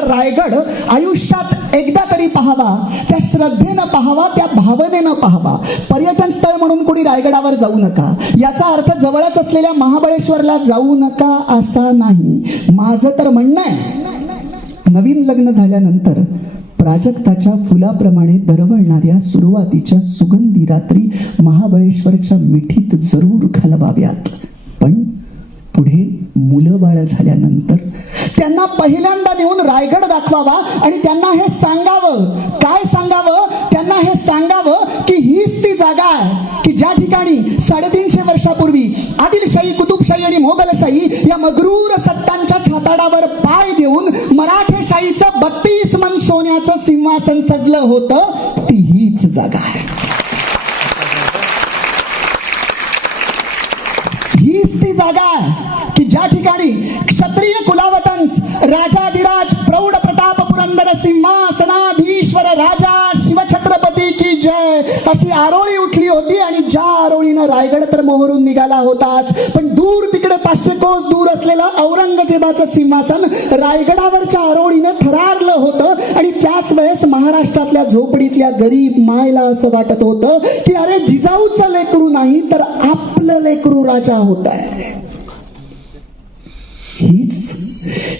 रायगड आयुष्यात एकदा तरी पाहावा त्या श्रद्धेनं पाहावा त्या भावनेनं पाहावा. पर्यटन स्थळ म्हणून कोणी रायगडावर जाऊ नका. याचा अर्थ जवळच असलेल्या महाबळेश्वरला जाऊ नका असा नाही. माझं तर म्हणणं आहे नवीन लग्न झाल्यानंतर प्राजक्ताच्या फुलाप्रमाणे दरवळणाऱ्या सुरुवातीच्या सुगंधी रात्री महाबळेश्वरच्या मिठीत जरूर घालवाव्यात. पण पुढे मुलं बाळ झाल्यानंतर त्यांना पहिल्यांदा नेऊन रायगड दाखवावा आणि त्यांना हे सांगावं. काय सांगावं? त्यांना हे सांगावं की हीच ती जागा आहे की ज्या ठिकाणी साडेतीनशे वर्षापूर्वी आदिलशाही कुतुबशाही आणि मोगलशाही या मगरूर सत्तांच्या छाताडावर पाय देऊन मराठेशाहीचं बत्तीस मन सोन्याचं सिंहासन सजलं होतं ती हीच जागा आहे. हीच ती जागा आहे. अशी आरोळी उठली होती आणि ज्या आरोळीनं रायगड तर मोहरून निघाला होताच. पण दूर तिकडे पाचशे कोस दूर असलेलं औरंगजेबाचं सिंहासन रायगडावरच्या आरोळीनं थरारलं होतं आणि त्याच वेळेस महाराष्ट्रातल्या झोपडीतल्या गरीब मायला असं वाटत होतं की अरे जिजाऊचं लेकरू नाही तर आपलं लेकरू राजा होत आहे. हीच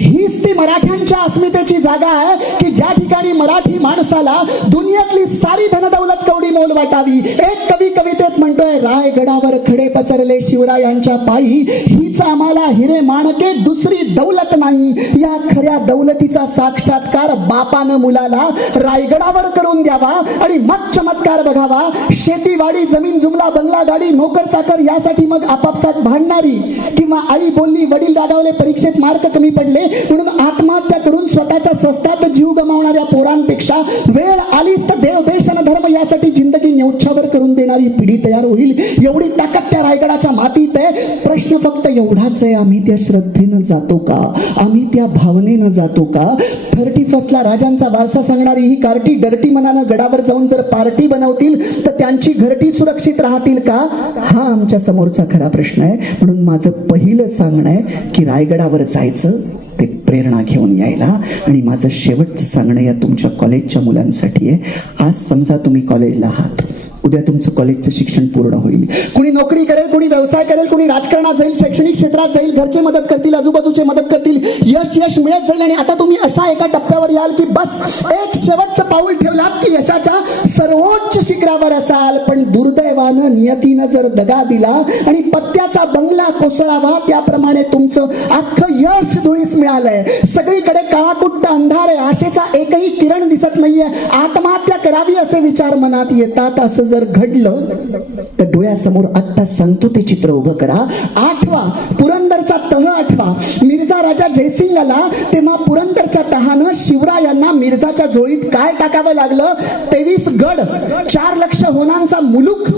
हीच ती मराठ्यांच्या अस्मितेची जागा आहे की ज्या ठिकाणी मराठी माणसाला दुनियातली सारी धनदौलत मोल वाटावी. एक कवी कवितेत म्हणतोय रायगडावर खडे पसरले शिवरायांच्या पायी. हीच आम्हाला हिरे माणके दुसरी दौलत नाही. या खऱ्या दौलतीचा साक्षात्कार बापानं मुलाला रायगडावर करून द्यावा आणि मग चमत्कार बघावा. शेतीवाडी जमीन जुमला बंगला गाडी नोकर चाकर यासाठी मग आपापसात भांडणारी किंवा आई बोलली वडील दादावले परीक्षेत मार्क कमी पडले म्हणून आत्महत्या करून स्वतःचा स्वस्तात जीव गमावणाऱ्या पोरांपेक्षा वेळ आलीच तर देव देश आणि धर्म यासाठी जिंदगी न्यौछावर करून देणारी पिढी तयार होईल. एवढी ताकद त्या रायगडाच्या मातीत आहे. प्रश्न फक्त एवढाच आहे आम्ही त्या श्रद्धेनं जातो का? आम्ही त्या भावनेनं जातो का? थर्टी फर्स्टला राजांचा वारसा सांगणारी ही कार्टी डर्टी मनानं गडावर जाऊन जर पार्टी बनवतील तर त्यांची घरटी सुरक्षित राहतील का? हा आमच्या समोरचा खरा प्रश्न आहे. म्हणून माझं पहिलं सांगणं आहे की रायगडावर जायचं ते प्रेरणा घेऊन यायला. आणि माझं शेवटचं सांगणं या तुमच्या कॉलेजच्या मुलांसाठी आहे. आज समजा तुम्ही कॉलेजला आहात. उद्या तुमचं कॉलेजचं शिक्षण पूर्ण होईल. कुणी नोकरी करेल कुणी व्यवसाय करेल कुणी राजकारणात जाईल शैक्षणिक क्षेत्रात जाईल घरचे मदत करतील आजूबाजूचे मदत करतील यश यश मिळत जाईल. आणि आता तुम्ही अशा एका टप्प्यावर याल की बस एक शेवटचं पाऊल ठेवलात की यशाच्या सर्वोच्च शिखरावर असाल. पण दुर्दैवानं नियतीनं जर दगा दिला आणि पत्त्याचा बंगला कोसळावा त्याप्रमाणे तुमचं अख्खं यश धुळीस मिळालंय. सगळीकडे काळाकुट्ट अंधार आहे आशेचा एकही किरण दिसत नाहीये. आत्महत्या करावी असे विचार मनात येतात. असं जर घडलं तर डोळ्यासमोर आत्ता सांगतो ते चित्र उभं करा. आठवा पुरण आठवा मिर्झा राजा जयसिंग आला तेव्हा पुरंदरच्या तहानं शिवरायांना मिर्झाच्या जोळीत काय टाकावं लागलं? तेवीस गड चार लक्ष होनांचा मुलुक.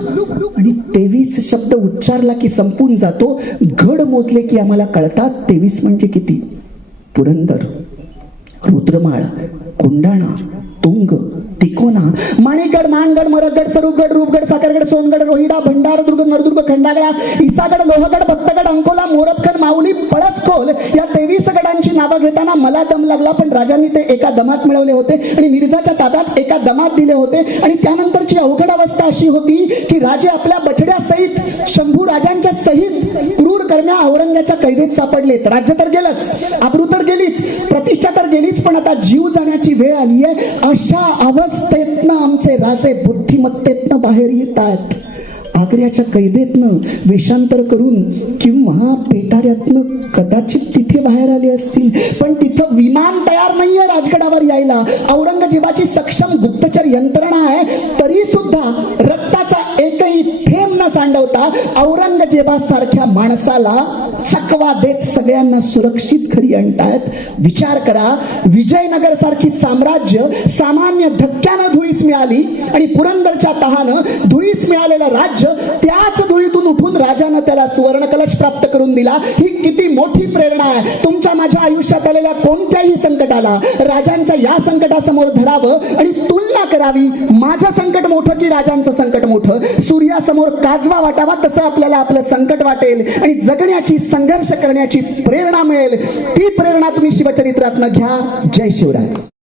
आणि तेवीस शब्द उच्चारला की संपून जातो. गड मोजले की आम्हाला कळतात तेवीस म्हणजे किती? पुरंदर रुद्रमाळ कोंडाणा तुंग तिकोना माणिकगड मानगड मरगड सरुगड रूपगड साखरगड सोनगड रोहिडा भंडार दुर्ग नरदुर्ग खंडागळा इसागड लोहगड भक्तगड अंकोला मोरबखन माऊली पळसखोल या तेवीस गडांची नावं घेताना मला दम लागला पण राजांनी ते एका दमात मिळवले होते आणि मिर्झाच्या ताब्यात एका दमात दिले होते. आणि त्यानंतरची अवघड अवस्था अशी होती की राजे आपल्या बछड्या सहित शंभू राजांच्या सहित क्रूर औरंगाच्या कैदेत सापडलेत. राज्य तर गेलंच आबरू तर गेलीच प्रतिष्ठा तर गेलीच पण आता जीव जाण्याची वेळ आली आहे अशा अवस्थेतनं आमचे राजे बुद्धिमत्तेतनं बाहेर येत आहेत आग्र्याच्या कैदेतनं वेषांतर करून किंवा पेटाऱ्यातनं कदाचित तिथे बाहेर आले असतील. पण तिथं विमान तयार नाहीये राजगडावर यायला. औरंगजेबाची सक्षम गुप्तचर यंत्रणा आहे. तरी सुद्धा घडवता औरंगजेबासारख्या माणसाला चकवा देत सगळ्यांना सुरक्षित घरी आणतायत. विचार करा विजयनगर सारखी साम्राज्य सामान्य धक्क्यानं धुळीस मिळाली आणि पुरंदरच्या तहानं धुळीस मिळालेलं राज्य त्याच धुळी उठून राजानं त्याला सुवर्ण कलश प्राप्त करून दिला. ही किती मोठी प्रेरणा आहे. तुमच्या माझ्या आयुष्यात आलेल्या कोणत्याही संकटाला राजांच्या या संकटासमोर धरावं आणि तुलना करावी. माझं संकट मोठं की राजांचं संकट मोठं? सूर्यासमोर काजवा वाटावा तसं आपल्याला आपलं संकट वाटेल आणि जगण्याची संघर्ष करण्याची प्रेरणा मिळेल. ती प्रेरणा तुम्ही शिवचरित्रातनं घ्या. जय शिवराय.